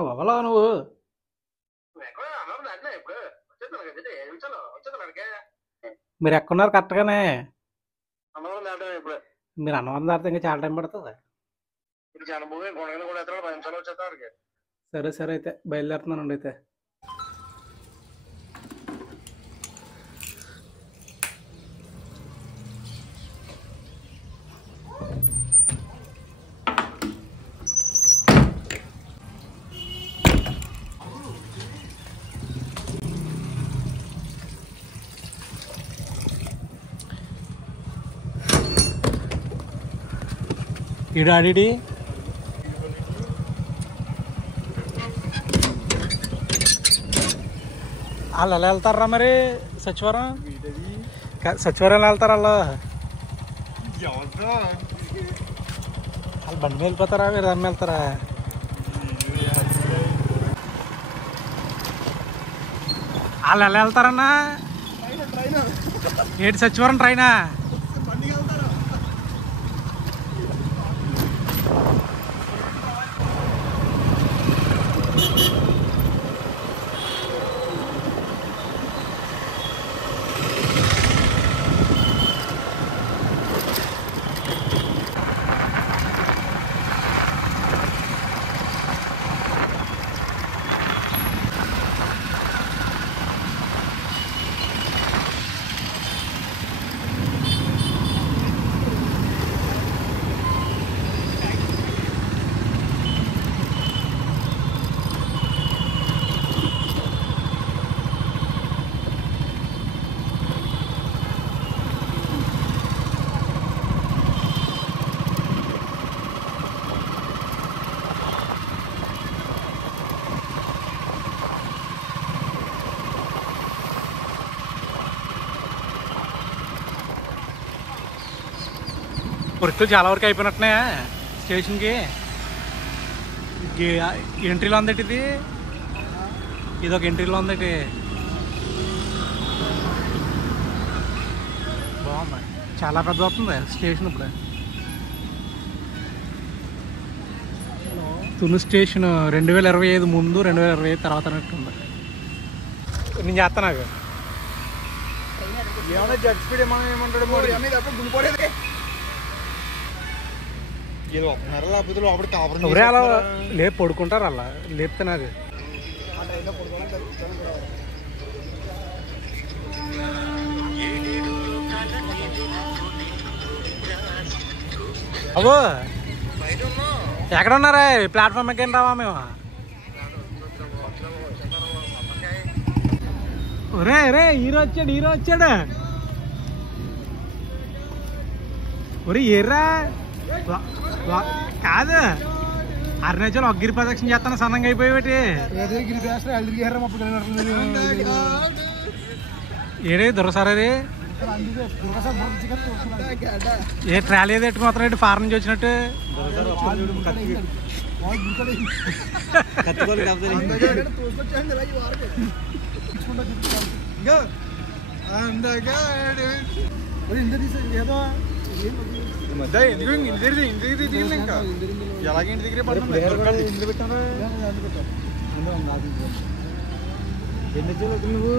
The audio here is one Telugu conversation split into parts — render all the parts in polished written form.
అవలా నువ్వు మీరు ఎక్కడున్నారు కరెక్ట్గానే? మీరు అన్నం దాటితే ఇంకా చాలా టైం పడుతుంది. సరే సరే అయితే బయలుదేరుతున్నానండి. అయితే ఈడాడి వాళ్ళు ఎలా వెళ్తారా మరి? సచివరం ఎలా వెళ్తారు? వాళ్ళు బండి మీద వెళ్ళిపోతారా? వేరే దాని మీద వెళ్తారా? వాళ్ళు ఎలా వెళ్తారన్నా? ఏంటి సచివరం ట్రైనా? వర్కులు చాలా వరకు అయిపోయినట్టున్నాయా? స్టేషన్కి ఎంట్రీలో ఉందటి ఇది ఒక ఎంట్రీలో ఉందటి. బాగుంది, చాలా పెద్ద అవుతుంది స్టేషన్. ఇప్పుడు తుని స్టేషన్ 2025 ముందు 2025 తర్వాత అన్నట్టుంది. నేను చేస్తా. నాకు ఏమన్నా జడ్ స్పీడ్ ఏమంటాడు లే పడుకుంటారు అలా లేపితే. నాకు అబ్బో ఎక్కడ ఉన్నారా? ప్లాట్ఫామ్ ఎక్కని రావా మేము? ఒరే రే హీరో వచ్చాడు. ఒరే ఎర్రా కాదు, అరుణాచల్ ఒక గిరి ప్రదక్షిణ చేస్తాను సన్నంగా అయిపోయేటి. ఏడే దొరసారి ఏ ట్రాలీ ఏది ఎట్టు మాత్రం ఫారెన్ నుంచి వచ్చినట్టు. ఏదో ఎలాగేంటి దగ్గర నువ్వు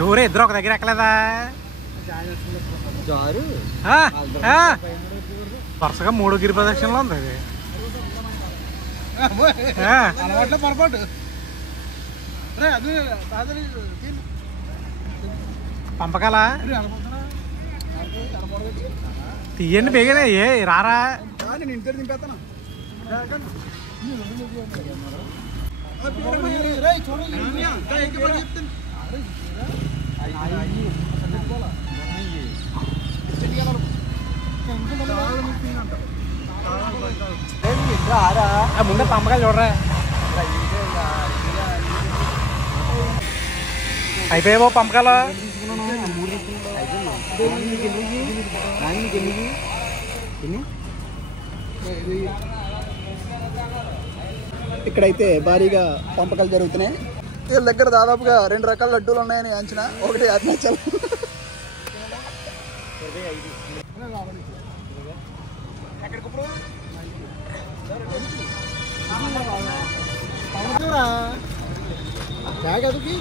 ఎవరు ఇద్దరు ఒక దగ్గర ఎక్కలేదా? వరుసగా 3 గిరి ప్రదక్షిణలో ఉంది అది. పొరపాటు పంపకాలా తీయండి బేగనే. ఏ రారా ముందే పంపకాలు చూడరా. అయిపోయావో పంపకాలు? ఇక్కడైతే భారీగా పంపకాలు జరుగుతున్నాయి. వీళ్ళ దగ్గర దాదాపుగా 2 రకాల లడ్డూలు ఉన్నాయని అంచనా. ఒకటి అరుణాచల్, क्या क्या तो की